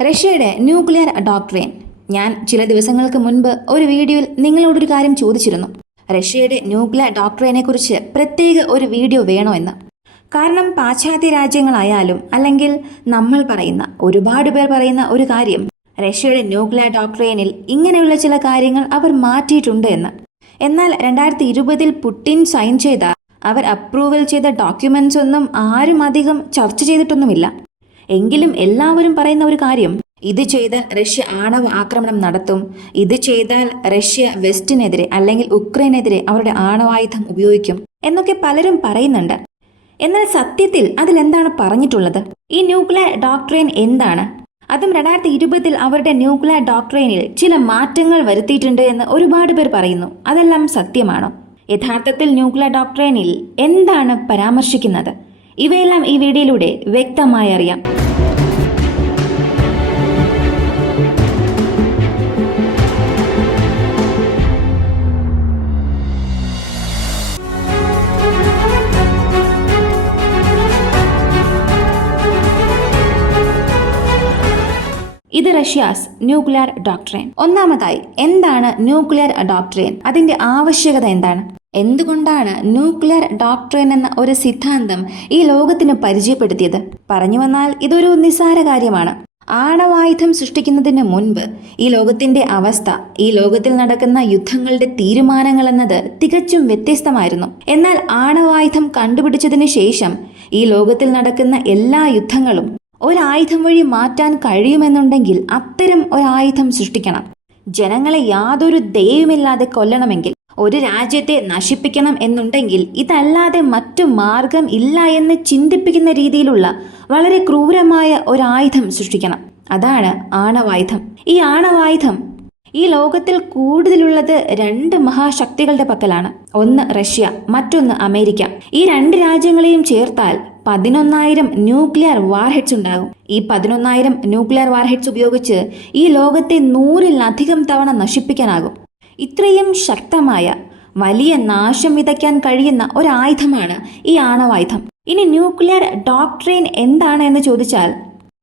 റഷ്യയുടെ nuclear doctrine. ഞാൻ ചില ദിവസങ്ങൾക്ക് മുൻപ് ഒരു വീഡിയോയിൽ നിങ്ങളോടൊരു കാര്യം ചോദിച്ചിരുന്നു. റഷ്യയുടെ ന്യൂക്ലിയർ ഡോക്ട്രിനെ കുറിച്ച് പ്രത്യേക ഒരു വീഡിയോ വേണോ എന്ന്. കാരണം പാശ്ചാത്യ രാജ്യങ്ങളായാലും അല്ലെങ്കിൽ നമ്മൾ പറയുന്ന ഒരുപാട് പേർ പറയുന്ന ഒരു കാര്യം, റഷ്യയുടെ ന്യൂക്ലിയർ ഡോക്ട്രിനിൽ ഇങ്ങനെയുള്ള ചില കാര്യങ്ങൾ അവർ മാറ്റിയിട്ടുണ്ട് എന്ന്. എന്നാൽ 2020 പുടിൻ സൈൻ ചെയ്ത, അവർ അപ്രൂവൽ ചെയ്ത ഡോക്യുമെന്റ്സ് ഒന്നും ആരും അധികം ചർച്ച ചെയ്തിട്ടൊന്നുമില്ല. എങ്കിലും എല്ലാവരും പറയുന്ന ഒരു കാര്യം, ഇത് ചെയ്താൽ റഷ്യ ആണവ ആക്രമണം നടത്തും, ഇത് ചെയ്താൽ റഷ്യ വെസ്റ്റിനെതിരെ അല്ലെങ്കിൽ ഉക്രൈനെതിരെ അവരുടെ ആണവായുധം ഉപയോഗിക്കും എന്നൊക്കെ പലരും പറയുന്നുണ്ട്. എന്നാൽ സത്യത്തിൽ അതിലെന്താണ് പറഞ്ഞിട്ടുള്ളത്? ഈ ന്യൂക്ലിയർ ഡോക്ട്രിൻ എന്താണ്? അതും 2020 അവരുടെ ന്യൂക്ലിയർ ഡോക്ട്രിനിൽ ചില മാറ്റങ്ങൾ വരുത്തിയിട്ടുണ്ട് എന്ന് ഒരുപാട് പേർ പറയുന്നു. അതെല്ലാം സത്യമാണോ? യഥാർത്ഥത്തിൽ ന്യൂക്ലിയർ ഡോക്ട്രിനിൽ എന്താണ് പരാമർശിക്കുന്നത്? ഇവയെല്ലാം ഈ വീഡിയോയിലൂടെ വ്യക്തമായി അറിയാം. ഇത് റഷ്യാസ് ന്യൂക്ലിയർ ഡോക്ട്രിൻ. ഒന്നാമതായി, എന്താണ് ന്യൂക്ലിയർ ഡോക്ട്രിൻ? അതിന്റെ ആവശ്യകത എന്താണ്? എന്തുകൊണ്ടാണ് ന്യൂക്ലിയർ ഡോക്ട്രിൻ എന്ന ഒരു സിദ്ധാന്തം ഈ ലോകത്തിന് പരിചയപ്പെടുത്തിയത്? പറഞ്ഞു വന്നാൽ ഇതൊരു നിസ്സാര കാര്യമാണ്. ആണവായുധം സൃഷ്ടിക്കുന്നതിന് മുൻപ് ഈ ലോകത്തിന്റെ അവസ്ഥ, ഈ ലോകത്തിൽ നടക്കുന്ന യുദ്ധങ്ങളുടെ തീരുമാനങ്ങൾ എന്നത് തികച്ചും വ്യത്യസ്തമായിരുന്നു. എന്നാൽ ആണവായുധം കണ്ടുപിടിച്ചതിന് ശേഷം ഈ ലോകത്തിൽ നടക്കുന്ന എല്ലാ യുദ്ധങ്ങളും ഒരായുധം വഴി മാറ്റാൻ കഴിയുമെന്നുണ്ടെങ്കിൽ അത്തരം ഒരായുധം സൃഷ്ടിക്കണം. ജനങ്ങളെ യാതൊരു ദയവുമില്ലാതെ കൊല്ലണമെങ്കിൽ, ഒരു രാജ്യത്തെ നശിപ്പിക്കണം എന്നുണ്ടെങ്കിൽ ഇതല്ലാതെ മറ്റു മാർഗം ഇല്ല എന്ന് ചിന്തിപ്പിക്കുന്ന രീതിയിലുള്ള വളരെ ക്രൂരമായ ഒരായുധം സൃഷ്ടിക്കണം. അതാണ് ആണവായുധം. ഈ ആണവായുധം ഈ ലോകത്തിൽ കൂടുതലുള്ളത് രണ്ട് മഹാശക്തികളുടെ പക്കലാണ്. ഒന്ന് റഷ്യ, മറ്റൊന്ന് അമേരിക്ക. ഈ രണ്ട് രാജ്യങ്ങളെയും ചേർത്താൽ 11,000 ന്യൂക്ലിയർ വാർഹെഡ്സ് ഉണ്ടാകും. ഈ 11,000 ന്യൂക്ലിയർ വാർഹെഡ്സ് ഉപയോഗിച്ച് ഈ ലോകത്തെ 100-ലധികം തവണ നശിപ്പിക്കാനാകും. ഇത്രയും ശക്തമായ, വലിയ നാശം വിതയ്ക്കാൻ കഴിയുന്ന ഒരായുധമാണ് ഈ ആണവായുധം. ഇനി ന്യൂക്ലിയർ ഡോക്ട്രിൻ എന്താണ് എന്ന് ചോദിച്ചാൽ,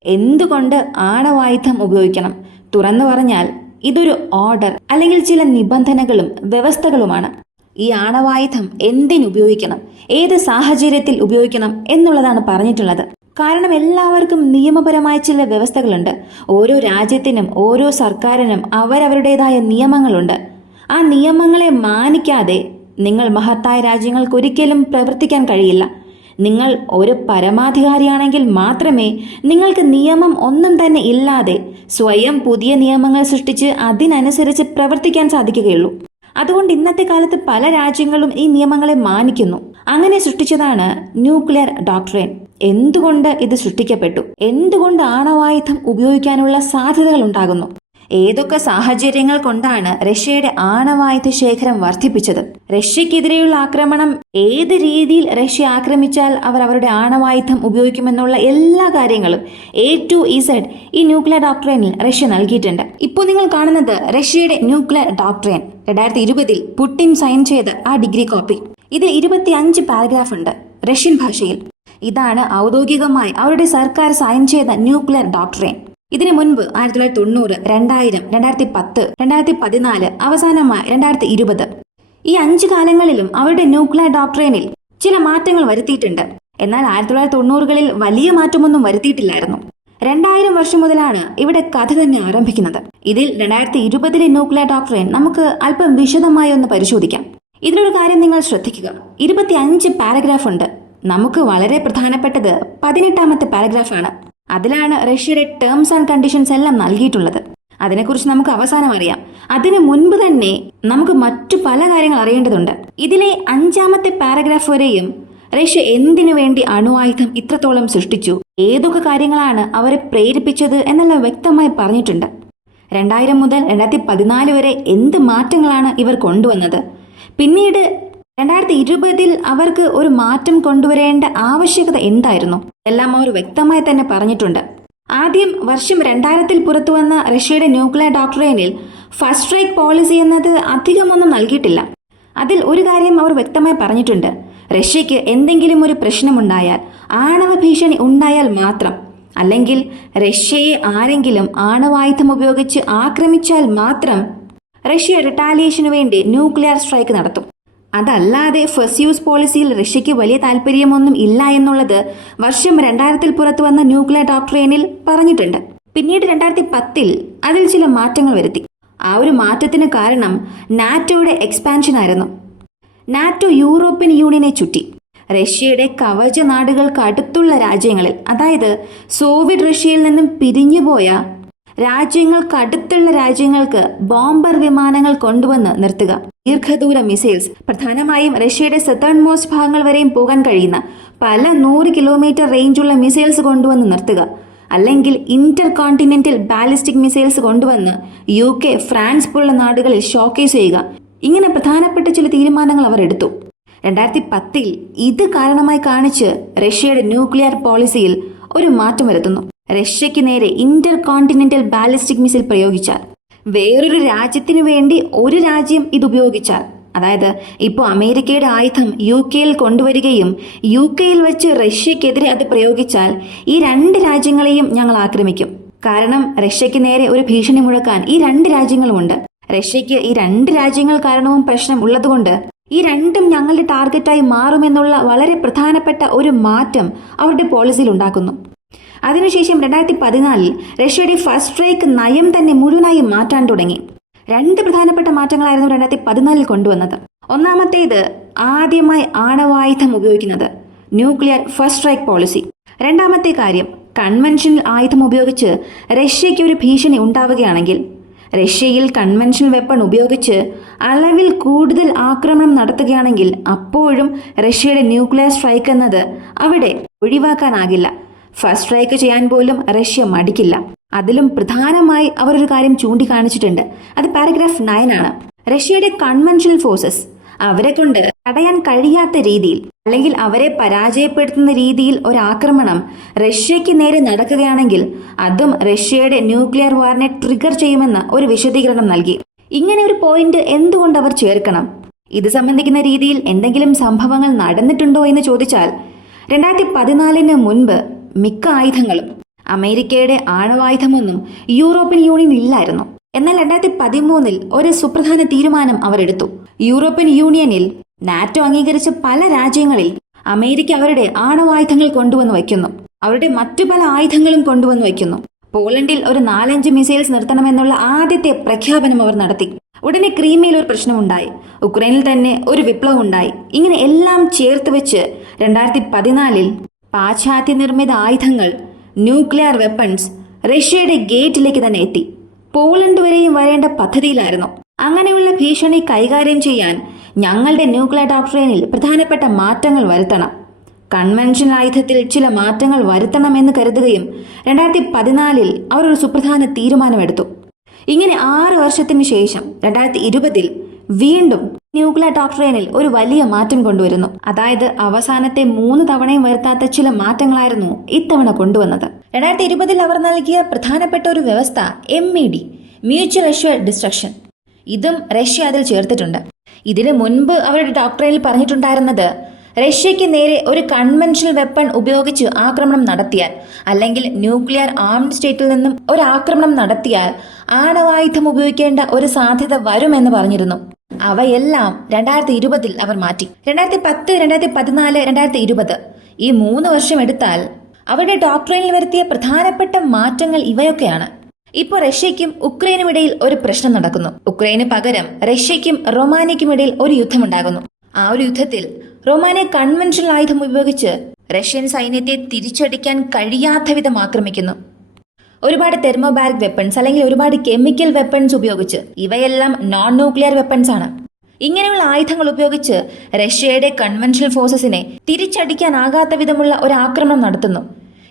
എന്തുകൊണ്ട് ആണവായുധം ഉപയോഗിക്കണം? തുറന്നു പറഞ്ഞാൽ ഇതൊരു ഓർഡർ അല്ലെങ്കിൽ ചില നിബന്ധനകളും വ്യവസ്ഥകളുമാണ്. ഈ ആണവായുധം എന്തിനുപയോഗിക്കണം, ഏത് സാഹചര്യത്തിൽ ഉപയോഗിക്കണം എന്നുള്ളതാണ് പറഞ്ഞിട്ടുള്ളത്. കാരണം എല്ലാവർക്കും നിയമപരമായ ചില വ്യവസ്ഥകളുണ്ട്. ഓരോ രാജ്യത്തിനും ഓരോ സർക്കാരിനും അവരവരുടേതായ നിയമങ്ങളുണ്ട്. ആ നിയമങ്ങളെ മാനിക്കാതെ നിങ്ങൾ മഹത്തായ രാജ്യങ്ങൾക്ക് ഒരിക്കലും പ്രവർത്തിക്കാൻ കഴിയില്ല. നിങ്ങൾ ഒരു പരമാധികാരിയാണെങ്കിൽ മാത്രമേ നിങ്ങൾക്ക് നിയമം ഒന്നും തന്നെ ഇല്ലാതെ സ്വയം പുതിയ നിയമങ്ങൾ സൃഷ്ടിച്ച് അതിനനുസരിച്ച് പ്രവർത്തിക്കാൻ സാധിക്കുകയുള്ളൂ. അതുകൊണ്ട് ഇന്നത്തെ കാലത്ത് പല രാജ്യങ്ങളും ഈ നിയമങ്ങളെ മാനിക്കുന്നു. അങ്ങനെ സൃഷ്ടിച്ചതാണ് ന്യൂക്ലിയർ ഡോക്ട്രിൻ. എന്തുകൊണ്ട് ഇത് സൃഷ്ടിക്കപ്പെട്ടു? എന്തുകൊണ്ട് ആണവായുധം ഉപയോഗിക്കാനുള്ള സാധ്യതകൾ ഉണ്ടാകുന്നു? ഏതൊക്കെ സാഹചര്യങ്ങൾ കൊണ്ടാണ് റഷ്യയുടെ ആണവായുധ ശേഖരം വർദ്ധിപ്പിച്ചത്? റഷ്യക്കെതിരെയുള്ള ആക്രമണം, ഏത് രീതിയിൽ റഷ്യ ആക്രമിച്ചാൽ അവർ അവരുടെ ആണവായുധം ഉപയോഗിക്കുമെന്നുള്ള എല്ലാ കാര്യങ്ങളും A to Z ഈ ന്യൂക്ലിയർ ഡോക്ട്രിനിൽ റഷ്യ നൽകിയിട്ടുണ്ട്. ഇപ്പോൾ നിങ്ങൾ കാണുന്നത് റഷ്യയുടെ ന്യൂക്ലിയർ ഡോക്ട്രിൻ 2020 പുടിൻ സൈൻ ചെയ്ത ആ ഡിഗ്രി കോപ്പി. ഇത് 25 പാരഗ്രാഫ് ഉണ്ട് റഷ്യൻ ഭാഷയിൽ. ഇതാണ് ഔദ്യോഗികമായി അവരുടെ സർക്കാർ സൈൻ ചെയ്ത ന്യൂക്ലിയർ ഡോക്ട്രിൻ. ഇതിനു മുൻപ് 1990, 2000, 2010, 2014, അവസാനമായി 2020 ഈ 5 കാലങ്ങളിലും അവരുടെ ന്യൂക്ലിയർ ഡോക്ട്രിനിൽ ചില മാറ്റങ്ങൾ വരുത്തിയിട്ടുണ്ട്. എന്നാൽ 1990കളിൽ വലിയ മാറ്റമൊന്നും വരുത്തിയിട്ടില്ലായിരുന്നു. 2000 വർഷം മുതലാണ് ഇവിടെ കഥ തന്നെ ആരംഭിക്കുന്നത്. ഇതിൽ 2020 ന്യൂക്ലിയർ ഡോക്ട്രിൻ നമുക്ക് അല്പം വിശദമായി ഒന്ന് പരിശോധിക്കാം. ഇതിലൊരു കാര്യം നിങ്ങൾ ശ്രദ്ധിക്കുക, 25 പാരഗ്രാഫ് ഉണ്ട്. നമുക്ക് വളരെ പ്രധാനപ്പെട്ടത് 18ാമത്തെ പാരഗ്രാഫാണ്. അതിലാണ് റഷ്യയുടെ ടേംസ് ആൻഡ് കണ്ടീഷൻസ് എല്ലാം നൽകിയിട്ടുള്ളത്. അതിനെക്കുറിച്ച് നമുക്ക് അവസാനം അറിയാം. അതിനു മുൻപ് തന്നെ നമുക്ക് മറ്റു പല കാര്യങ്ങൾ അറിയേണ്ടതുണ്ട്. ഇതിലെ 5ാമത്തെ പാരഗ്രാഫ് വരെയും റഷ്യ എന്തിനു വേണ്ടി അണുവായുധം ഇത്രത്തോളം സൃഷ്ടിച്ചു, ഏതൊക്കെ കാര്യങ്ങളാണ് അവരെ പ്രേരിപ്പിച്ചത് എന്നെല്ലാം വ്യക്തമായി പറഞ്ഞിട്ടുണ്ട്. 2000 മുതൽ 2014 വരെ എന്ത് മാറ്റങ്ങളാണ് ഇവർ കൊണ്ടുവന്നത്? പിന്നീട് 2020 അവർക്ക് ഒരു മാറ്റം കൊണ്ടുവരേണ്ട ആവശ്യകത എന്തായിരുന്നു? എല്ലാം അവർ വ്യക്തമായി തന്നെ പറഞ്ഞിട്ടുണ്ട്. ആദ്യം വർഷം 2000 പുറത്തു വന്ന റഷ്യയുടെ ന്യൂക്ലിയർ ഡോക്ട്രിനിൽ ഫസ്റ്റ് സ്ട്രൈക്ക് പോളിസി എന്നത് അധികമൊന്നും നൽകിയിട്ടില്ല. അതിൽ ഒരു കാര്യം അവർ വ്യക്തമായി പറഞ്ഞിട്ടുണ്ട്, റഷ്യക്ക് എന്തെങ്കിലും ഒരു പ്രശ്നമുണ്ടായാൽ, ആണവ ഭീഷണി ഉണ്ടായാൽ മാത്രം, അല്ലെങ്കിൽ റഷ്യയെ ആരെങ്കിലും ആണവായുധം ഉപയോഗിച്ച് ആക്രമിച്ചാൽ മാത്രം റഷ്യ റിട്ടാലിയേഷനു വേണ്ടി ന്യൂക്ലിയർ സ്ട്രൈക്ക് നടത്തും. അതല്ലാതെ ഫസ്റ്റ് യൂസ് പോളിസിയിൽ റഷ്യയ്ക്ക് വലിയ താല്പര്യമൊന്നും ഇല്ല എന്നുള്ളത് വർഷം 2000 പുറത്തു വന്ന ന്യൂക്ലിയർ ഡോക്ട്രൈനിൽ പറഞ്ഞിട്ടുണ്ട്. പിന്നീട് 2010 അതിൽ ചില മാറ്റങ്ങൾ വരുത്തി. ആ ഒരു മാറ്റത്തിന് കാരണം നാറ്റോയുടെ എക്സ്പാൻഷൻ ആയിരുന്നു. നാറ്റോ യൂറോപ്യൻ യൂണിയനെ ചുറ്റി റഷ്യയുടെ കവച നാടുകൾക്ക് അടുത്തുള്ള രാജ്യങ്ങളിൽ, അതായത് സോവിയറ്റ് റഷ്യയിൽ നിന്നും പിരിഞ്ഞുപോയ രാജ്യങ്ങൾക്കടുത്തുള്ള രാജ്യങ്ങൾക്ക് ബോംബർ വിമാനങ്ങൾ കൊണ്ടുവന്ന് നിർത്തുക. ദീർഘദൂര മിസൈൽസ്, പ്രധാനമായും റഷ്യയുടെ സതേൺ മോസ്റ്റ് ഭാഗങ്ങൾ വരെയും പോകാൻ കഴിയുന്ന പല 100 കിലോമീറ്റർ റേഞ്ചുള്ള മിസൈൽസ് കൊണ്ടുവന്ന് നിർത്തുക. അല്ലെങ്കിൽ ഇന്റർ കോണ്ടിനെന്റൽ ബാലിസ്റ്റിക് മിസൈൽസ് കൊണ്ടുവന്ന് UK, ഫ്രാൻസ് പോലുള്ള നാടുകളിൽ ഷോക്കേസ് ചെയ്യുക. ഇങ്ങനെ പ്രധാനപ്പെട്ട ചില തീരുമാനങ്ങൾ അവർ എടുത്തു. 2010 ഇത് കാരണമായി കാണിച്ച് റഷ്യയുടെ ന്യൂക്ലിയർ പോളിസിയിൽ ഒരു മാറ്റം വരുത്തുന്നു. റഷ്യയ്ക്ക് നേരെ ഇന്റർ കോണ്ടിനെന്റൽ ബാലിസ്റ്റിക് മിസൈൽ പ്രയോഗിച്ചാൽ, വേറൊരു രാജ്യത്തിനു വേണ്ടി ഒരു രാജ്യം ഇത് ഉപയോഗിച്ചാൽ, അതായത് ഇപ്പോൾ അമേരിക്കയുടെ ആയുധം UK കൊണ്ടുവരികയും UK വെച്ച് റഷ്യക്കെതിരെ അത് പ്രയോഗിച്ചാൽ ഈ 2 രാജ്യങ്ങളെയും ഞങ്ങൾ ആക്രമിക്കും. കാരണം റഷ്യയ്ക്ക് നേരെ ഒരു ഭീഷണി മുഴക്കാൻ ഈ 2 രാജ്യങ്ങളുമുണ്ട്. റഷ്യയ്ക്ക് ഈ 2 രാജ്യങ്ങൾ കാരണവും പ്രശ്നം ഉള്ളതുകൊണ്ട് ഈ 2ഉം ഞങ്ങളുടെ ടാർഗറ്റായി മാറുമെന്നുള്ള വളരെ പ്രധാനപ്പെട്ട ഒരു മാറ്റം അവരുടെ പോളിസിയിൽ ഉണ്ടാക്കുന്നു. അതിനുശേഷം 2014 റഷ്യയുടെ ഫസ്റ്റ് സ്ട്രൈക്ക് നയം തന്നെ മുഴുവനായി മാറ്റാൻ തുടങ്ങി. 2 പ്രധാനപ്പെട്ട മാറ്റങ്ങളായിരുന്നു 2014 കൊണ്ടുവന്നത്. ഒന്നാമത്തേത്, ആദ്യമായി ആണവായുധം ഉപയോഗിക്കുന്നത്, ന്യൂക്ലിയർ ഫസ്റ്റ് സ്ട്രൈക്ക് പോളിസി. രണ്ടാമത്തെ കാര്യം, കൺവെൻഷണൽ ആയുധം ഉപയോഗിച്ച് റഷ്യയ്ക്ക് ഒരു ഭീഷണി ഉണ്ടാവുകയാണെങ്കിൽ റഷ്യയിൽ കൺവെൻഷണൽ വെപ്പൺ ഉപയോഗിച്ച് അളവിൽ കൂടുതൽ ആക്രമണം നടത്തുകയാണെങ്കിൽ അപ്പോഴും റഷ്യയുടെ ന്യൂക്ലിയർ സ്ട്രൈക്ക് എന്നത് അവിടെ ഒഴിവാക്കാനാകില്ല. ഫസ്റ്റ് സ്ട്രൈക്ക് ചെയ്യാൻ പോലും റഷ്യ മടിക്കില്ല. അതിലും പ്രധാനമായി അവർ ഒരു കാര്യം ചൂണ്ടിക്കാണിച്ചിട്ടുണ്ട്. അത് പാരഗ്രാഫ് 9 ആണ്. റഷ്യയുടെ കൺവെൻഷണൽ ഫോഴ്സസ് അവരെ കൊണ്ട് തടയാൻ കഴിയാത്ത രീതിയിൽ അല്ലെങ്കിൽ അവരെ പരാജയപ്പെടുത്തുന്ന രീതിയിൽ ഒരാക്രമണം റഷ്യയ്ക്ക് നേരെ നടക്കുകയാണെങ്കിൽ അതും റഷ്യയുടെ ന്യൂക്ലിയർ വാറിനെ ട്രിഗർ ചെയ്യുമെന്ന് ഒരു വിശദീകരണം നൽകി. ഇങ്ങനെ ഒരു പോയിന്റ് എന്തുകൊണ്ട് അവർ ചേർക്കണം? ഇത് സംബന്ധിക്കുന്ന രീതിയിൽ എന്തെങ്കിലും സംഭവങ്ങൾ നടന്നിട്ടുണ്ടോ എന്ന് ചോദിച്ചാൽ 2014 മുൻപ് മിക്ക ആയുധങ്ങളും, അമേരിക്കയുടെ ആണവായുധമൊന്നും യൂറോപ്യൻ യൂണിയൻ ഇല്ലായിരുന്നു. എന്നാൽ 2013 ഒരു സുപ്രധാന തീരുമാനം അവരെടുത്തു. യൂറോപ്യൻ യൂണിയനിൽ നാറ്റോ അംഗീകരിച്ച പല രാജ്യങ്ങളിൽ അമേരിക്ക അവരുടെ ആണവായുധങ്ങൾ കൊണ്ടുവന്ന് വയ്ക്കുന്നു. അവരുടെ മറ്റു പല ആയുധങ്ങളും കൊണ്ടുവന്ന് വയ്ക്കുന്നു. പോളണ്ടിൽ ഒരു 4-5 മിസൈൽസ് നിർത്തണമെന്നുള്ള ആദ്യത്തെ പ്രഖ്യാപനം അവർ നടത്തി. ഉടനെ ക്രീമിയയിൽ ഒരു പ്രശ്നമുണ്ടായി. ഉക്രൈനിൽ തന്നെ ഒരു വിപ്ലവം ഉണ്ടായി. ഇങ്ങനെ എല്ലാം ചേർത്ത് വെച്ച് 2014 പാശ്ചാത്യ നിർമ്മിത ആയുധങ്ങൾ, ന്യൂക്ലിയർ വെപ്പൺസ് റഷ്യയുടെ ഗേറ്റിലേക്ക് തന്നെ എത്തി. പോളണ്ട് വരെയും വരേണ്ട പദ്ധതിയിലായിരുന്നു. അങ്ങനെയുള്ള ഭീഷണി കൈകാര്യം ചെയ്യാൻ ഞങ്ങളുടെ ന്യൂക്ലിയർ ഡോക്ട്രൈനിൽ പ്രധാനപ്പെട്ട മാറ്റങ്ങൾ വരുത്തണം, കൺവെൻഷണൽ ആയുധത്തിൽ ചില മാറ്റങ്ങൾ വരുത്തണമെന്ന് കരുതുകയും 2014 അവർ ഒരു സുപ്രധാന തീരുമാനമെടുത്തു. ഇങ്ങനെ 6 വർഷത്തിന് ശേഷം 2020 വീണ്ടും ന്യൂക്ലിയർ ഡോക്ട്രൈനിൽ ഒരു വലിയ മാറ്റം കൊണ്ടുവരുന്നു. അതായത് അവസാനത്തെ 3 തവണയും വരുത്താത്ത ചില മാറ്റങ്ങളായിരുന്നു ഇത്തവണ കൊണ്ടുവന്നത്. 2020 അവർ നൽകിയ പ്രധാനപ്പെട്ട ഒരു വ്യവസ്ഥ MED, മ്യൂച്വൽ അഷ്വർഡ് ഡിസ്ട്രക്ഷൻ. ഇതും റഷ്യ അതിൽ ചേർത്തിട്ടുണ്ട്. ഇതിനു മുൻപ് അവരുടെ ഡോക്ട്രൈനിൽ പറഞ്ഞിട്ടുണ്ടായിരുന്നത്, റഷ്യയ്ക്ക് നേരെ ഒരു കൺവെൻഷണൽ വെപ്പൺ ഉപയോഗിച്ച് ആക്രമണം നടത്തിയാൽ അല്ലെങ്കിൽ ന്യൂക്ലിയർ ആംഡ് സ്റ്റേറ്റിൽ നിന്നും ഒരു ആക്രമണം നടത്തിയാൽ ആണവായുധം ഉപയോഗിക്കേണ്ട ഒരു സാധ്യത വരുമെന്ന് പറഞ്ഞിരുന്നു. അവയെല്ലാം 2020 അവർ മാറ്റി. 2010, 2014, 2020 ഈ 3 വർഷം എടുത്താൽ അവരുടെ ഡോക്ട്രൈനിൽ വരുത്തിയ പ്രധാനപ്പെട്ട മാറ്റങ്ങൾ ഇവയൊക്കെയാണ്. ഇപ്പോൾ റഷ്യയ്ക്കും ഉക്രൈനും ഇടയിൽ ഒരു പ്രശ്നം നടക്കുന്നു. ഉക്രൈന് പകരം റഷ്യയ്ക്കും റൊമാനിയയ്ക്കും ഇടയിൽ ഒരു യുദ്ധമുണ്ടാകുന്നു. ആ ഒരു യുദ്ധത്തിൽ റൊമാനിയ കൺവെൻഷണൽ ആയുധം ഉപയോഗിച്ച് റഷ്യൻ സൈന്യത്തെ തിരിച്ചടിക്കാൻ കഴിയാത്ത വിധം ആക്രമിക്കുന്നു. ഒരുപാട് തെർമോബാരിക് വെപ്പൺസ് അല്ലെങ്കിൽ ഒരുപാട് കെമിക്കൽ വെപ്പൺസ് ഉപയോഗിച്ച്, ഇവയെല്ലാം നോൺ ന്യൂക്ലിയർ വെപ്പൺസ് ആണ്. ഇങ്ങനെയുള്ള ആയുധങ്ങൾ ഉപയോഗിച്ച് റഷ്യയുടെ കൺവെൻഷണൽ ഫോഴ്സസിനെ തിരിച്ചടിക്കാനാകാത്ത വിധമുള്ള ഒരു ആക്രമണം നടത്തുന്നു.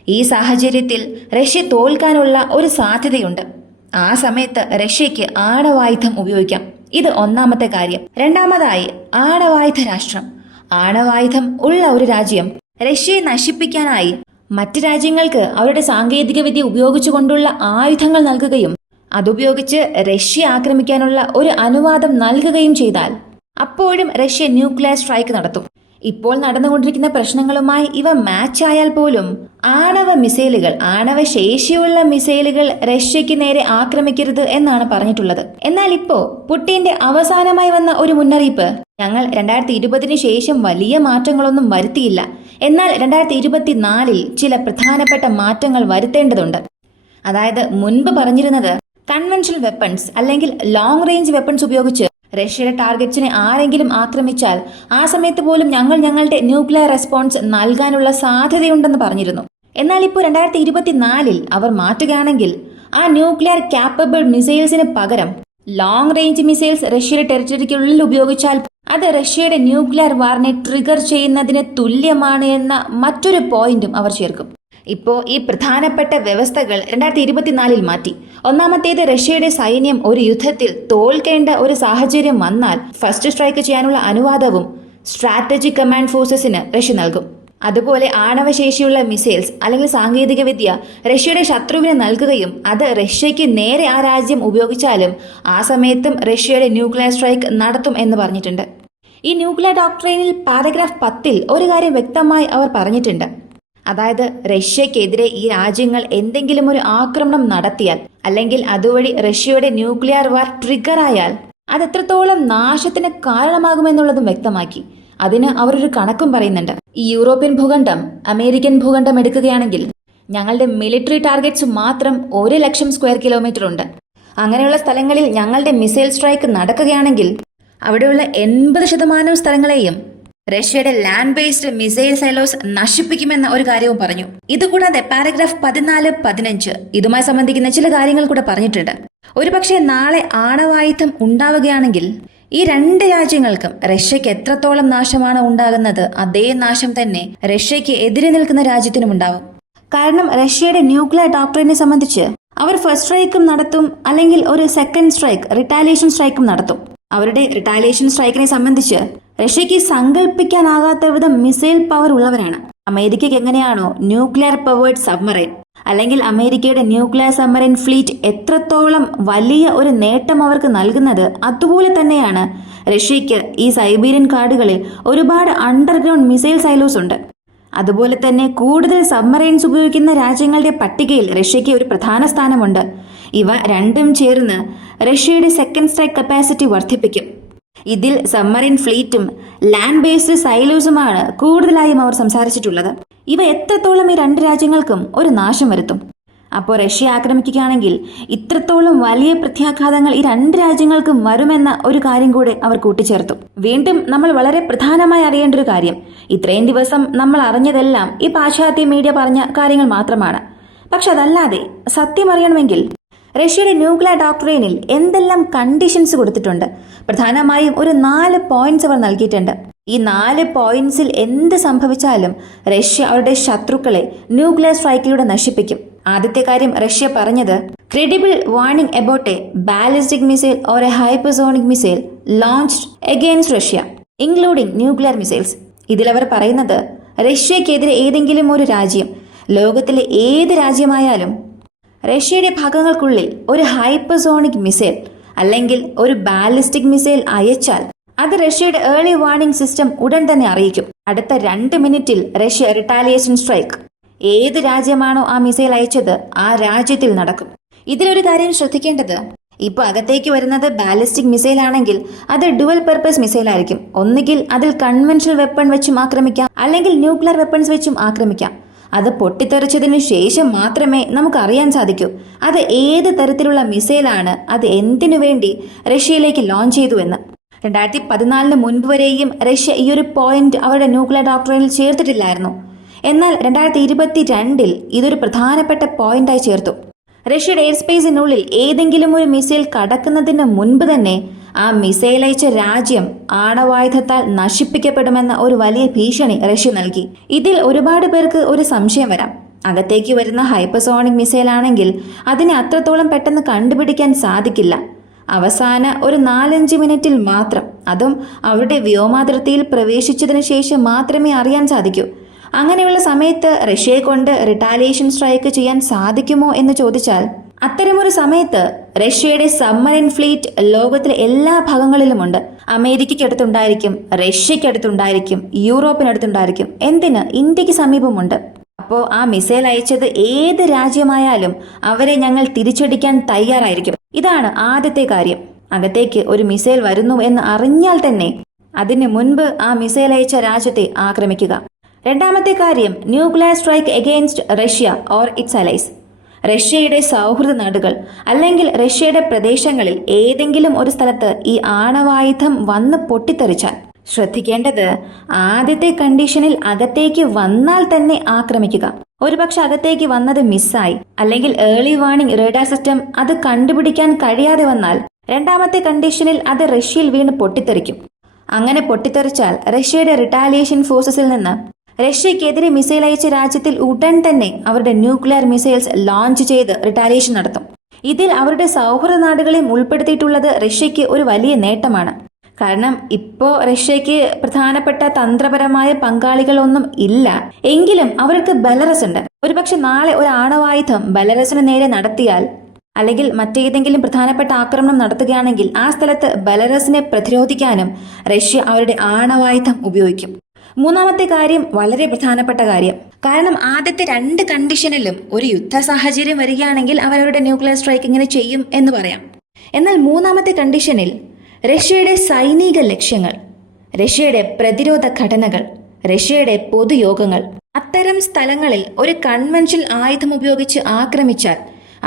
ഈ സാഹചര്യത്തിൽ റഷ്യ തോൽക്കാനുള്ള ഒരു സാധ്യതയുണ്ട്. ആ സമയത്ത് റഷ്യയ്ക്ക് ആണവായുധം ഉപയോഗിക്കാം. ഇത് ഒന്നാമത്തെ കാര്യം. രണ്ടാമതായി, ആണവായുധ രാഷ്ട്രം. ആണവായുധം ഉള്ള ഒരു രാജ്യം റഷ്യയെ നശിപ്പിക്കാനായി മറ്റ് രാജ്യങ്ങൾക്ക് അവരുടെ സാങ്കേതിക വിദ്യ ഉപയോഗിച്ചുകൊണ്ടുള്ള ആയുധങ്ങൾ നൽകുകയും അതുപയോഗിച്ച് റഷ്യ ആക്രമിക്കാനുള്ള ഒരു അനുവാദം നൽകുകയും ചെയ്താൽ അപ്പോഴും റഷ്യ ന്യൂക്ലിയർ സ്ട്രൈക്ക് നടത്തും. ഇപ്പോൾ നടന്നുകൊണ്ടിരിക്കുന്ന പ്രശ്നങ്ങളുമായി ഇവ മാച്ച് ആയാൽ പോലും ആണവശേഷിയുള്ള മിസൈലുകൾ റഷ്യയ്ക്ക് നേരെ ആക്രമിക്കരുത് എന്നാണ് പറഞ്ഞിട്ടുള്ളത്. എന്നാൽ ഇപ്പോ പുടിന്റെ അവസാനമായി വന്ന ഒരു മുന്നറിയിപ്പ്, ഞങ്ങൾ 2020 ശേഷം വലിയ മാറ്റങ്ങളൊന്നും വരുത്തിയില്ല, എന്നാൽ 2024 ചില പ്രധാനപ്പെട്ട മാറ്റങ്ങൾ വരുത്തേണ്ടതുണ്ട്. അതായത് മുൻപ് പറഞ്ഞിരുന്നത് കൺവെൻഷണൽ വെപ്പൺസ് അല്ലെങ്കിൽ ലോങ് റേഞ്ച് വെപ്പൺസ് ഉപയോഗിച്ച് റഷ്യയുടെ ടാർഗറ്റ്സിനെ ആരെങ്കിലും ആക്രമിച്ചാൽ ആ സമയത്ത് പോലും ഞങ്ങൾ ഞങ്ങളുടെ ന്യൂക്ലിയർ റെസ്പോൺസ് നൽകാനുള്ള സാധ്യതയുണ്ടെന്ന് പറഞ്ഞിരുന്നു. എന്നാൽ ഇപ്പോൾ 2024 അവർ മാറ്റുകയാണെങ്കിൽ ആ ന്യൂക്ലിയർ ക്യാപ്പബിൾ മിസൈൽസിന് പകരം ലോങ് റേഞ്ച് മിസൈൽസ് റഷ്യയുടെ ടെറിട്ടറിക്കുള്ളിൽ ഉപയോഗിച്ചാൽ അത് റഷ്യയുടെ ന്യൂക്ലിയർ വാറിനെ ട്രിഗർ ചെയ്യുന്നതിന് തുല്യമാണ് എന്ന മറ്റൊരു പോയിന്റും അവർ ചേർക്കും. ഇപ്പോ ഈ പ്രധാനപ്പെട്ട വ്യവസ്ഥകൾ 2024 മാറ്റി. ഒന്നാമത്തേത്, റഷ്യയുടെ സൈന്യം ഒരു യുദ്ധത്തിൽ തോൽക്കേണ്ട ഒരു സാഹചര്യം വന്നാൽ ഫസ്റ്റ് സ്ട്രൈക്ക് ചെയ്യാനുള്ള അനുവാദവും സ്ട്രാറ്റജിക് കമാൻഡ് ഫോഴ്സസിന് റഷ്യ നൽകും. അതുപോലെ ആണവശേഷിയുള്ള മിസൈൽസ് അല്ലെങ്കിൽ സാങ്കേതിക വിദ്യ റഷ്യയുടെ ശത്രുവിന് നൽകുകയും അത് റഷ്യയ്ക്ക് നേരെ ആ രാജ്യം ഉപയോഗിച്ചാലും ആ സമയത്തും റഷ്യയുടെ ന്യൂക്ലിയർ സ്ട്രൈക്ക് നടത്തും എന്ന് പറഞ്ഞിട്ടുണ്ട്. ഈ ന്യൂക്ലിയർ ഡോക്ട്രൈനിൽ പാരഗ്രാഫ് 10 ഒരു കാര്യം വ്യക്തമായി അവർ പറഞ്ഞിട്ടുണ്ട്. അതായത് റഷ്യക്കെതിരെ ഈ രാജ്യങ്ങൾ എന്തെങ്കിലും ഒരു ആക്രമണം നടത്തിയാൽ അല്ലെങ്കിൽ അതുവഴി റഷ്യയുടെ ന്യൂക്ലിയർ വാർ ട്രിഗർ ആയാൽ അത് എത്രത്തോളം നാശത്തിന് കാരണമാകുമെന്നുള്ളതും വ്യക്തമാക്കി. അതിന് അവരൊരു കണക്കും പറയുന്നുണ്ട്. ഈ യൂറോപ്യൻ ഭൂഖണ്ഡം, അമേരിക്കൻ ഭൂഖണ്ഡം എടുക്കുകയാണെങ്കിൽ ഞങ്ങളുടെ മിലിറ്ററി ടാർഗറ്റ്സ് മാത്രം 1,00,000 സ്ക്വയർ കിലോമീറ്റർ ഉണ്ട്. അങ്ങനെയുള്ള സ്ഥലങ്ങളിൽ ഞങ്ങളുടെ മിസൈൽ സ്ട്രൈക്ക് നടക്കുകയാണെങ്കിൽ അവിടെയുള്ള 80% സ്ഥലങ്ങളെയും റഷ്യയുടെ ലാൻഡ് ബേസ്ഡ് മിസൈൽ സൈലോസ് നശിപ്പിക്കുമെന്ന ഒരു കാര്യവും പറഞ്ഞു. ഇതുകൂടാതെ പാരഗ്രാഫ് 14, 15 ഇതുമായി സംബന്ധിക്കുന്ന ചില കാര്യങ്ങൾ കൂടെ പറഞ്ഞിട്ടുണ്ട്. ഒരുപക്ഷെ നാളെ ആണവായുധം ഉണ്ടാവുകയാണെങ്കിൽ ഈ രണ്ട് രാജ്യങ്ങൾക്കും റഷ്യയ്ക്ക് എത്രത്തോളം നാശമാണ് ഉണ്ടാകുന്നത് അതേ നാശം തന്നെ റഷ്യയ്ക്ക് എതിരെ നിൽക്കുന്ന രാജ്യത്തിനും ഉണ്ടാവും. കാരണം റഷ്യയുടെ ന്യൂക്ലിയർ ഡോക്ട്രിനെ സംബന്ധിച്ച് അവർ ഫസ്റ്റ് സ്ട്രൈക്കും നടത്തും, അല്ലെങ്കിൽ ഒരു സെക്കൻഡ് സ്ട്രൈക്ക്, റിട്ടാലിയേഷൻ സ്ട്രൈക്കും നടത്തും. അവരുടെ റിട്ടാലിയേഷൻ സ്ട്രൈക്കിനെ സംബന്ധിച്ച് റഷ്യയ്ക്ക് സങ്കല്പിക്കാനാകാത്ത വിധം മിസൈൽ പവർ ഉള്ളവരാണ്. അമേരിക്കയ്ക്ക് എങ്ങനെയാണോ ന്യൂക്ലിയർ പവേർഡ് സബ്മറൈൻ അല്ലെങ്കിൽ അമേരിക്കയുടെ ന്യൂക്ലിയർ സബ്മറൈൻ ഫ്ലീറ്റ് എത്രത്തോളം വലിയ ഒരു നേട്ടം അവർക്ക് നൽകുന്നത്, അതുപോലെ തന്നെയാണ് റഷ്യയ്ക്ക് ഈ സൈബീരിയൻ കാടുകളിൽ ഒരുപാട് അണ്ടർഗ്രൗണ്ട് മിസൈൽ സൈലോസ് ഉണ്ട്. അതുപോലെ തന്നെ കൂടുതൽ സബ്മറൈൻസ് ഉപയോഗിക്കുന്ന രാജ്യങ്ങളുടെ പട്ടികയിൽ റഷ്യയ്ക്ക് ഒരു പ്രധാന സ്ഥാനമുണ്ട്. ഇവ രണ്ടും ചേർന്ന് റഷ്യയുടെ സെക്കൻഡ് സ്ട്രൈക്ക് കപ്പാസിറ്റി വർദ്ധിപ്പിക്കും. ഇതിൽ സബ്മറൈൻ ഫ്ലീറ്റും ലാൻഡ് ബേസ്ഡ് സൈലോസുമാണ് കൂടുതലായും അവർ സംസാരിച്ചിട്ടുള്ളത്. ഇവ എത്രത്തോളം ഈ രണ്ട് രാജ്യങ്ങൾക്കും ഒരു നാശം വരുത്തും. അപ്പോൾ റഷ്യ ആക്രമിക്കുകയാണെങ്കിൽ ഇത്രത്തോളം വലിയ പ്രത്യാഘാതങ്ങൾ ഈ രണ്ട് രാജ്യങ്ങൾക്കും വരുമെന്ന ഒരു കാര്യം കൂടെ അവർ കൂട്ടിച്ചേർത്തു. വീണ്ടും നമ്മൾ വളരെ പ്രധാനമായി അറിയേണ്ട ഒരു കാര്യം, ഇത്രയും ദിവസം നമ്മൾ അറിഞ്ഞതെല്ലാം ഈ പാശ്ചാത്യ മീഡിയ പറഞ്ഞ കാര്യങ്ങൾ മാത്രമാണ്. പക്ഷെ അതല്ലാതെ സത്യം അറിയണമെങ്കിൽ റഷ്യയുടെ ന്യൂക്ലിയർ ഡോക്ട്രൈനിൽ എന്തെല്ലാം കണ്ടീഷൻസ് കൊടുത്തിട്ടുണ്ട്. പ്രധാനമായും ഒരു 4 പോയിന്റ്സ് അവർ നൽകിയിട്ടുണ്ട്. ഈ 4 പോയിന്റ്സിൽ എന്ത് സംഭവിച്ചാലും റഷ്യ അവരുടെ ശത്രുക്കളെ ന്യൂക്ലിയർ സ്ട്രൈക്കിലൂടെ നശിപ്പിക്കും. ആദ്യത്തെ കാര്യം റഷ്യ പറഞ്ഞത്, credible warning about a ballistic missile or a hypersonic missile launched against Russia including nuclear missiles. ഇതിലവർ പറയുന്നത്, റഷ്യക്കെതിരെ ഏതെങ്കിലും ഒരു രാജ്യം, ലോകത്തിലെ ഏത് രാജ്യമായാലും റഷ്യയുടെ ഭാഗങ്ങൾക്കുള്ളിൽ ഒരു ഹൈപ്പർസോണിക് മിസൈൽ അല്ലെങ്കിൽ ഒരു ബാലിസ്റ്റിക് മിസൈൽ അയച്ചാൽ അത് റഷ്യയുടെ ഏർലി വാർണിംഗ് സിസ്റ്റം ഉടൻ തന്നെ അറിയിക്കും. അടുത്ത 2 മിനിറ്റിൽ റഷ്യ റിട്ടാലിയേഷൻ സ്ട്രൈക്ക്, ഏത് രാജ്യമാണോ ആ മിസൈൽ അയച്ചത് ആ രാജ്യത്തിൽ നടക്കും. ഇതിലൊരു കാര്യം ശ്രദ്ധിക്കേണ്ടത്, ഇപ്പോൾ അകത്തേക്ക് വരുന്നത് ബാലിസ്റ്റിക് മിസൈൽ ആണെങ്കിൽ അത് ഡുവൽ പർപ്പസ് മിസൈൽ ആയിരിക്കും. ഒന്നുകിൽ അതിൽ കൺവെൻഷണൽ വെപ്പൺ വെച്ചും ആക്രമിക്കാം, അല്ലെങ്കിൽ ന്യൂക്ലിയർ വെപ്പൺസ് വെച്ചും ആക്രമിക്കാം. അത് പൊട്ടിത്തെറിച്ചതിനു ശേഷം മാത്രമേ നമുക്ക് അറിയാൻ സാധിക്കൂ അത് ഏത് തരത്തിലുള്ള മിസൈലാണ്, അത് എന്തിനു വേണ്ടി റഷ്യയിലേക്ക് ലോഞ്ച് ചെയ്തു എന്ന്. 2014 മുൻപ് വരെയും റഷ്യ ഈ ഒരു പോയിന്റ് അവരുടെ ന്യൂക്ലിയർ ഡോക്ട്രൈനിൽ ചേർത്തിട്ടില്ലായിരുന്നു. എന്നാൽ 2022 ഇതൊരു പ്രധാനപ്പെട്ട പോയിന്റായി ചേർത്തു. റഷ്യയുടെ എയർ സ്പേസിനുള്ളിൽ ഏതെങ്കിലും ഒരു മിസൈൽ കടക്കുന്നതിന് മുൻപ് തന്നെ ആ മിസൈൽ അയച്ച രാജ്യം ആണവായുധത്താൽ നശിപ്പിക്കപ്പെടുമെന്ന ഒരു വലിയ ഭീഷണി റഷ്യ നൽകി. ഇതിൽ ഒരുപാട് പേർക്ക് ഒരു സംശയം വരാം, അകത്തേക്ക് വരുന്ന ഹൈപ്പർസോണിക് മിസൈൽ ആണെങ്കിൽ അതിനെ അത്രത്തോളം പെട്ടെന്ന് കണ്ടുപിടിക്കാൻ സാധിക്കില്ല. അവസാന ഒരു 4-5 മിനിറ്റിൽ മാത്രം, അതും അവരുടെ വ്യോമാതിർത്തിയിൽ പ്രവേശിച്ചതിന് ശേഷം മാത്രമേ അറിയാൻ സാധിക്കൂ. അങ്ങനെയുള്ള സമയത്ത് റഷ്യയെ കൊണ്ട് റിട്ടാലിയേഷൻ സ്ട്രൈക്ക് ചെയ്യാൻ സാധിക്കുമോ എന്ന് ചോദിച്ചാൽ അത്തരമൊരു സമയത്ത് റഷ്യയുടെ സബ്മറൈൻ ഫ്ലീറ്റ് ലോകത്തിലെ എല്ലാ ഭാഗങ്ങളിലുമുണ്ട്. അമേരിക്കയ്ക്കടുത്തുണ്ടായിരിക്കും, റഷ്യയ്ക്കടുത്തുണ്ടായിരിക്കും, യൂറോപ്പിനടുത്തുണ്ടായിരിക്കും, എന്തിന് ഇന്ത്യക്ക് സമീപമുണ്ട്. അപ്പോൾ ആ മിസൈൽ അയച്ചത് ഏത് രാജ്യമായാലും അവരെ ഞങ്ങൾ തിരിച്ചടിക്കാൻ തയ്യാറായിരിക്കും. ഇതാണ് ആദ്യത്തെ കാര്യം. അകത്തേക്ക് ഒരു മിസൈൽ വരുന്നു എന്ന് അറിഞ്ഞാൽ തന്നെ അതിന് മുൻപ് ആ മിസൈൽ അയച്ച രാജ്യത്തെ ആക്രമിക്കുക. രണ്ടാമത്തെ കാര്യം, nuclear strike against Russia or its allies. റഷ്യയുടെ സൗഹൃദ നാടുകൾ അല്ലെങ്കിൽ റഷ്യയുടെ പ്രദേശങ്ങളിൽ ഏതെങ്കിലും ഒരു സ്ഥലത്ത് ഈ ആണവായുധം വന്ന് പൊട്ടിത്തെറിച്ചാൽ ശ്രദ്ധിക്കേണ്ടത്, ആദ്യത്തെ കണ്ടീഷനിൽ അകത്തേക്ക് വന്നാൽ തന്നെ ആക്രമിക്കുക. ഒരുപക്ഷെ അകത്തേക്ക് വന്നത് മിസ്സായി അല്ലെങ്കിൽ ഏർലി വാർണിംഗ് റേഡാർ സിസ്റ്റം അത് കണ്ടുപിടിക്കാൻ കഴിയാതെ വന്നാൽ രണ്ടാമത്തെ കണ്ടീഷനിൽ അത് റഷ്യയിൽ വീണ് പൊട്ടിത്തെറിക്കും. അങ്ങനെ പൊട്ടിത്തെറിച്ചാൽ റഷ്യയുടെ റിട്ടാലിയേഷൻ ഫോഴ്സസിൽ നിന്ന് റഷ്യക്കെതിരെ മിസൈൽ അയച്ച രാജ്യത്തിൽ ഉടൻ തന്നെ അവരുടെ ന്യൂക്ലിയർ മിസൈൽസ് ലോഞ്ച് ചെയ്ത് റിട്ടാലിയേഷൻ നടത്തും. ഇതിൽ അവരുടെ സൗഹൃദ നാടുകളെയും ഉൾപ്പെടുത്തിയിട്ടുള്ളത് റഷ്യയ്ക്ക് ഒരു വലിയ നേട്ടമാണ്. കാരണം ഇപ്പോൾ റഷ്യയ്ക്ക് പ്രധാനപ്പെട്ട തന്ത്രപരമായ പങ്കാളികളൊന്നും ഇല്ല. എങ്കിലും അവർക്ക് ബെലറസ് ഉണ്ട്. ഒരുപക്ഷെ നാളെ ഒരു ആണവായുധം ബെലറസിന് നേരെ നടത്തിയാൽ അല്ലെങ്കിൽ മറ്റേതെങ്കിലും പ്രധാനപ്പെട്ട ആക്രമണം നടത്തുകയാണെങ്കിൽ ആ സ്ഥലത്ത് ബെലറസിനെ പ്രതിരോധിക്കാനും റഷ്യ അവരുടെ ആണവായുധം ഉപയോഗിക്കും. മൂന്നാമത്തെ കാര്യം വളരെ പ്രധാനപ്പെട്ട കാര്യം. കാരണം ആദ്യത്തെ രണ്ട് കണ്ടീഷനിലും ഒരു യുദ്ധ സാഹചര്യം വരികയാണെങ്കിൽ അവരവരുടെ ന്യൂക്ലിയർ സ്ട്രൈക്ക് ഇങ്ങനെ ചെയ്യും എന്ന് പറയാം. എന്നാൽ മൂന്നാമത്തെ കണ്ടീഷനിൽ റഷ്യയുടെ സൈനിക ലക്ഷ്യങ്ങൾ, റഷ്യയുടെ പ്രതിരോധ ഘടനകൾ, റഷ്യയുടെ പൊതുയോഗങ്ങൾ, അത്തരം സ്ഥലങ്ങളിൽ ഒരു കൺവെൻഷണൽ ആയുധം ഉപയോഗിച്ച് ആക്രമിച്ചാൽ,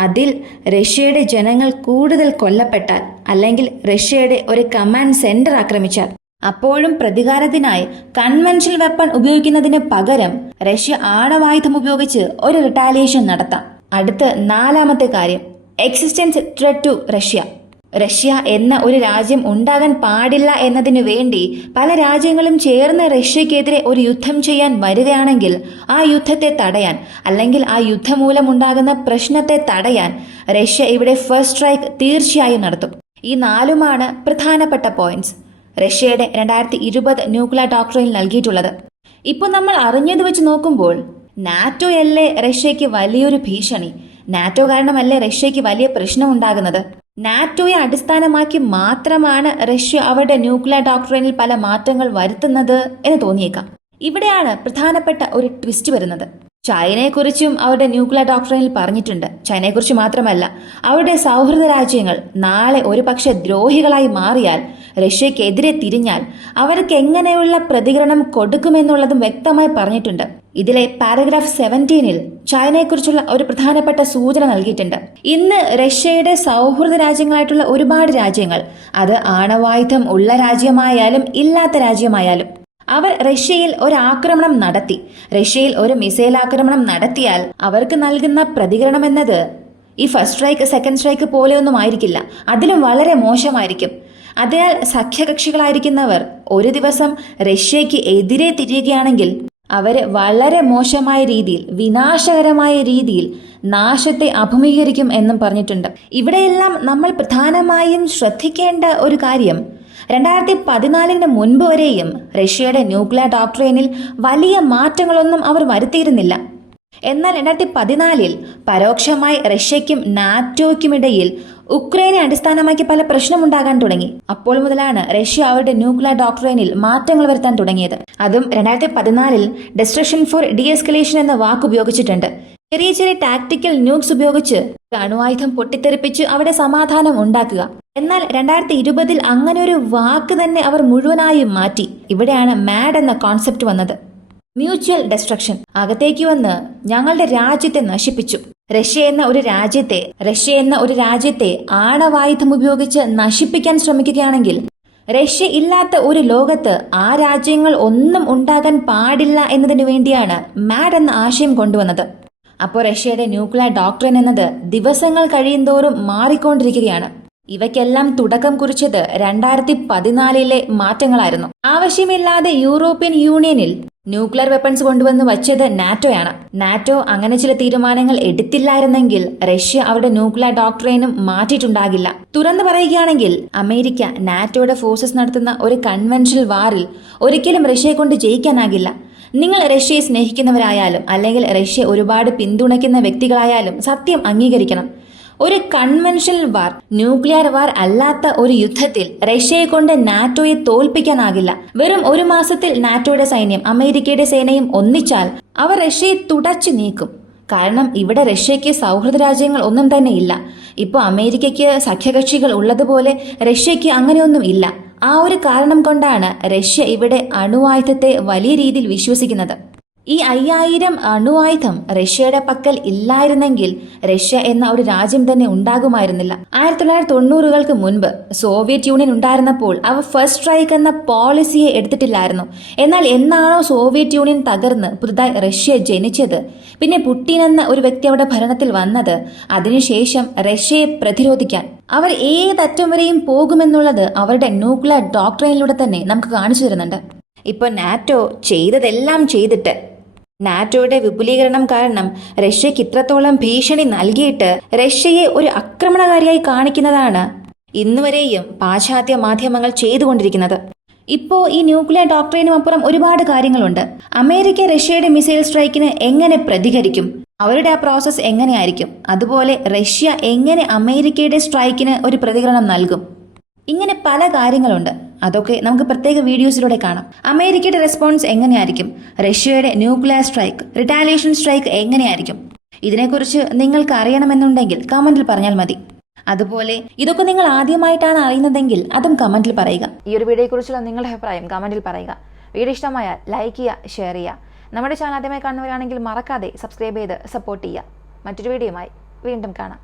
അതിൽ റഷ്യയുടെ ജനങ്ങൾ കൂടുതൽ കൊല്ലപ്പെട്ടാൽ അല്ലെങ്കിൽ റഷ്യയുടെ ഒരു കമാൻഡ് സെന്റർ ആക്രമിച്ചാൽ, അപ്പോഴും പ്രതികാരത്തിനായി കൺവെൻഷണൽ വെപ്പൺ ഉപയോഗിക്കുന്നതിന് പകരം റഷ്യ ആണവായുധം ഉപയോഗിച്ച് ഒരു റിട്ടാലിയേഷൻ നടത്താം. അടുത്ത നാലാമത്തെ കാര്യം, existence threat to Russia. Russia എന്ന ഒരു രാജ്യം ഉണ്ടാകാൻ പാടില്ല എന്നതിനു വേണ്ടി പല രാജ്യങ്ങളും ചേർന്ന് റഷ്യക്കെതിരെ ഒരു യുദ്ധം ചെയ്യാൻ വരികയാണെങ്കിൽ ആ യുദ്ധത്തെ തടയാൻ അല്ലെങ്കിൽ ആ യുദ്ധം മൂലമുണ്ടാകുന്ന പ്രശ്നത്തെ തടയാൻ റഷ്യ ഇവിടെ ഫസ്റ്റ് സ്ട്രൈക്ക് തീർച്ചയായും നടത്തും. ഈ നാലുമാണ് പ്രധാനപ്പെട്ട പോയിന്റ്സ് റഷ്യയുടെ 2020 ന്യൂക്ലിയർ ഡോക്ട്രൈനിൽ നൽകിയിട്ടുള്ളത്. ഇപ്പോൾ നമ്മൾ അറിഞ്ഞത് വെച്ച് നോക്കുമ്പോൾ നാറ്റോ അല്ലേ റഷ്യയ്ക്ക് വലിയൊരു ഭീഷണി? നാറ്റോ കാരണമല്ലേ റഷ്യയ്ക്ക് വലിയ പ്രശ്നം ഉണ്ടാകുന്നത്? നാറ്റോയെ അടിസ്ഥാനമാക്കി മാത്രമാണ് റഷ്യ അവരുടെ ന്യൂക്ലിയർ ഡോക്ട്രൈനിൽ പല മാറ്റങ്ങൾ വരുത്തുന്നത് എന്ന് തോന്നിയേക്കാം. ഇവിടെയാണ് പ്രധാനപ്പെട്ട ഒരു ട്വിസ്റ്റ് വരുന്നത്. ചൈനയെക്കുറിച്ചും അവരുടെ ന്യൂക്ലിയർ ഡോക്ട്രൈനിൽ പറഞ്ഞിട്ടുണ്ട്. ചൈനയെക്കുറിച്ച് മാത്രമല്ല, അവരുടെ സൗഹൃദ രാജ്യങ്ങൾ നാളെ ഒരുപക്ഷെ ദ്രോഹികളായി മാറിയാൽ, റഷ്യക്കെതിരെ തിരിഞ്ഞാൽ അവർക്ക് എങ്ങനെയുള്ള പ്രതികരണം കൊടുക്കുമെന്നുള്ളതും വ്യക്തമായി പറഞ്ഞിട്ടുണ്ട്. ഇതിലെ പാരഗ്രാഫ് 17 ചൈനയെക്കുറിച്ചുള്ള ഒരു പ്രധാനപ്പെട്ട സൂചന നൽകിയിട്ടുണ്ട്. ഇന്ന് റഷ്യയുടെ സൗഹൃദ രാജ്യങ്ങളായിട്ടുള്ള ഒരുപാട് രാജ്യങ്ങൾ, അത് ആണവായുധം ഉള്ള രാജ്യമായാലും ഇല്ലാത്ത രാജ്യമായാലും, അവർ റഷ്യയിൽ ഒരു ആക്രമണം നടത്തി, റഷ്യയിൽ ഒരു മിസൈൽ ആക്രമണം നടത്തിയാൽ അവർക്ക് നൽകുന്ന പ്രതികരണം എന്നത് ഈ ഫസ്റ്റ് സ്ട്രൈക്ക് സെക്കൻഡ് സ്ട്രൈക്ക് പോലെയൊന്നും ആയിരിക്കില്ല, അതിലും വളരെ മോശമായിരിക്കും. അതിനാൽ സഖ്യകക്ഷികളായിരിക്കുന്നവർ ഒരു ദിവസം റഷ്യയ്ക്ക് എതിരെ തിരിയുകയാണെങ്കിൽ അവർ വളരെ മോശമായ രീതിയിൽ, വിനാശകരമായ രീതിയിൽ നാശത്തെ അഭിമുഖീകരിക്കും എന്നും പറഞ്ഞിട്ടുണ്ട്. ഇവിടെയെല്ലാം നമ്മൾ പ്രധാനമായും ശ്രദ്ധിക്കേണ്ട ഒരു കാര്യം, 2014 മുൻപ് വരെയും റഷ്യയുടെ ന്യൂക്ലിയർ ഡോക്ട്രൈനിൽ വലിയ മാറ്റങ്ങളൊന്നും അവർ വരുത്തിയിരുന്നില്ല. എന്നാൽ 2014 പരോക്ഷമായി റഷ്യയ്ക്കും നാറ്റോയ്ക്കുമിടയിൽ ഉക്രൈനെ അടിസ്ഥാനമാക്കി പല പ്രശ്നമുണ്ടാകാൻ തുടങ്ങി. അപ്പോൾ മുതലാണ് റഷ്യ അവരുടെ ന്യൂക്ലിയർ ഡോക്ട്രൈനിൽ മാറ്റങ്ങൾ വരുത്താൻ തുടങ്ങിയത്. അതും 2014 ഡിസ്ട്രക്ഷൻ ഫോർ ഡീഎസ്കലേഷൻ എന്ന വാക്ക് ഉപയോഗിച്ചിട്ടുണ്ട്. ചെറിയ ചെറിയ ടാക്ടിക്കൽ ന്യൂക്സ് ഉപയോഗിച്ച് അണുവായുധം പൊട്ടിത്തെറിപ്പിച്ച് അവിടെ സമാധാനം ഉണ്ടാക്കുക. എന്നാൽ 2020 അങ്ങനെ ഒരു വാക്ക് തന്നെ അവർ മുഴുവനായും മാറ്റി. ഇവിടെയാണ് മാഡ് എന്ന കോൺസെപ്റ്റ് വന്നത്. Mutual destruction. അകത്തേക്ക് വന്ന് ഞങ്ങളുടെ രാജ്യത്തെ നശിപ്പിച്ചു. റഷ്യ എന്ന ഒരു രാജ്യത്തെ ആണവായുധം ഉപയോഗിച്ച് നശിപ്പിക്കാൻ ശ്രമിക്കുകയാണെങ്കിൽ, റഷ്യ ഇല്ലാത്ത ഒരു ലോകത്ത് ആ രാജ്യങ്ങൾ ഒന്നും ഉണ്ടാകാൻ പാടില്ല എന്നതിനു വേണ്ടിയാണ് മാഡ് എന്ന ആശയം കൊണ്ടുവന്നത്. അപ്പോൾ റഷ്യയുടെ ന്യൂക്ലിയർ ഡോക്ട്രൈൻ എന്നത് ദിവസങ്ങൾ കഴിയുന്തോറും മാറിക്കൊണ്ടിരിക്കുകയാണ്. ഇവയ്ക്കെല്ലാം തുടക്കം കുറിച്ചത് 2014 മാറ്റങ്ങളായിരുന്നു. ആവശ്യമില്ലാതെ യൂറോപ്യൻ യൂണിയനിൽ ന്യൂക്ലിയർ വെപ്പൺസ് കൊണ്ടുവന്ന് വച്ചത് നാറ്റോയാണ്. നാറ്റോ അങ്ങനെ ചില തീരുമാനങ്ങൾ എടുത്തില്ലായിരുന്നെങ്കിൽ റഷ്യ അവരുടെ ന്യൂക്ലിയർ ഡോക്ട്രൈനും മാറ്റിയിട്ടുണ്ടാകില്ല. തുറന്നു പറയുകയാണെങ്കിൽ, അമേരിക്ക നാറ്റോയുടെ ഫോഴ്സസ് നടത്തുന്ന ഒരു കൺവെൻഷണൽ വാറിൽ ഒരിക്കലും റഷ്യയെ കൊണ്ട് ജയിക്കാനാകില്ല. നിങ്ങൾ റഷ്യയെ സ്നേഹിക്കുന്നവരായാലും അല്ലെങ്കിൽ റഷ്യ ഒരുപാട് പിന്തുണയ്ക്കുന്ന വ്യക്തികളായാലും സത്യം അംഗീകരിക്കണം. ഒരു കൺവെൻഷണൽ വാർ, ന്യൂക്ലിയർ വാർ അല്ലാത്ത ഒരു യുദ്ധത്തിൽ റഷ്യയെ കൊണ്ട് നാറ്റോയെ തോൽപ്പിക്കാനാകില്ല. വെറും ഒരു മാസത്തിൽ നാറ്റോയുടെ സൈന്യം അമേരിക്കയുടെ സേനയും ഒന്നിച്ചാൽ അവർ റഷ്യയെ തുടച്ചു നീക്കും. കാരണം ഇവിടെ റഷ്യയ്ക്ക് സൗഹൃദ രാജ്യങ്ങൾ ഒന്നും തന്നെ ഇല്ല. ഇപ്പോൾ അമേരിക്കയ്ക്ക് സഖ്യകക്ഷികൾ ഉള്ളതുപോലെ റഷ്യയ്ക്ക് അങ്ങനെയൊന്നും ഇല്ല. ആ ഒരു കാരണം കൊണ്ടാണ് റഷ്യ ഇവിടെ അണുവായുധത്തെ വലിയ രീതിയിൽ വിശ്വസിക്കുന്നത്. ഈ 5000 അണുവായുധം റഷ്യയുടെ പക്കൽ ഇല്ലായിരുന്നെങ്കിൽ റഷ്യ എന്ന ഒരു രാജ്യം തന്നെ ഉണ്ടാകുമായിരുന്നില്ല. 1990-കൾക്ക് മുൻപ് സോവിയറ്റ് യൂണിയൻ ഉണ്ടായിരുന്നപ്പോൾ അവർ ഫസ്റ്റ് സ്ട്രൈക്ക് എന്ന പോളിസിയെ എടുത്തിട്ടില്ലായിരുന്നു. എന്നാൽ എന്നാണോ സോവിയറ്റ് യൂണിയൻ തകർന്ന് പുതുതായി റഷ്യ ജനിച്ചത്, പിന്നെ പുടിൻ എന്ന ഒരു വ്യക്തി അവിടെ ഭരണത്തിൽ വന്നത്, അതിനുശേഷം റഷ്യയെ പ്രതിരോധിക്കാൻ അവർ ഏതറ്റം വരെയും പോകുമെന്നുള്ളത് അവരുടെ ന്യൂക്ലിയർ ഡോക്ട്രൈനിലൂടെ തന്നെ നമുക്ക് കാണിച്ചു തരുന്നുണ്ട്. ഇപ്പോൾ നാറ്റോ ചെയ്തതെല്ലാം ചെയ്തിട്ട് നാറ്റോയുടെ വിപുലീകരണം കാരണം റഷ്യയ്ക്ക് ഇത്രത്തോളം ഭീഷണി നൽകിയിട്ട് റഷ്യയെ ഒരു ആക്രമണകാരിയായി കാണിക്കുന്നതാണ് ഇന്നുവരെയും പാശ്ചാത്യ മാധ്യമങ്ങൾ ചെയ്തുകൊണ്ടിരിക്കുന്നത്. ഇപ്പോൾ ഈ ന്യൂക്ലിയർ ഡോക്ട്രൈനും അപ്പുറം ഒരുപാട് കാര്യങ്ങളുണ്ട്. അമേരിക്ക റഷ്യയുടെ മിസൈൽ സ്ട്രൈക്കിന് എങ്ങനെ പ്രതികരിക്കും, അവരുടെ ആ പ്രോസസ്സ് എങ്ങനെയായിരിക്കും, അതുപോലെ റഷ്യ എങ്ങനെ അമേരിക്കയുടെ സ്ട്രൈക്കിന് ഒരു പ്രതികരണം നൽകും, ഇങ്ങനെ പല കാര്യങ്ങളുണ്ട്. അതൊക്കെ നമുക്ക് പ്രത്യേക വീഡിയോസിലൂടെ കാണാം. അമേരിക്കയുടെ റെസ്പോൺസ് എങ്ങനെയായിരിക്കും, റഷ്യയുടെ ന്യൂക്ലിയർ സ്ട്രൈക്ക്, റിട്ടാലിയേഷൻ സ്ട്രൈക്ക് എങ്ങനെയായിരിക്കും, ഇതിനെക്കുറിച്ച് നിങ്ങൾക്ക് അറിയണമെന്നുണ്ടെങ്കിൽ കമന്റിൽ പറഞ്ഞാൽ മതി. അതുപോലെ ഇതൊക്കെ നിങ്ങൾ ആദ്യമായിട്ടാണ് അറിയുന്നതെങ്കിൽ അതും കമന്റിൽ പറയുക. ഈ ഒരു വീഡിയോയെക്കുറിച്ചുള്ള നിങ്ങളുടെ അഭിപ്രായം കമന്റിൽ പറയുക. വീഡിയോ ഇഷ്ടമായാൽ ലൈക്ക് ചെയ്യുക, ഷെയർ ചെയ്യുക. നമ്മുടെ ചാനൽ ആദ്യമായി കാണുന്നവരാണെങ്കിൽ മറക്കാതെ സബ്സ്ക്രൈബ് ചെയ്ത് സപ്പോർട്ട് ചെയ്യുക. മറ്റൊരു വീഡിയോയുമായി വീണ്ടും കാണാം.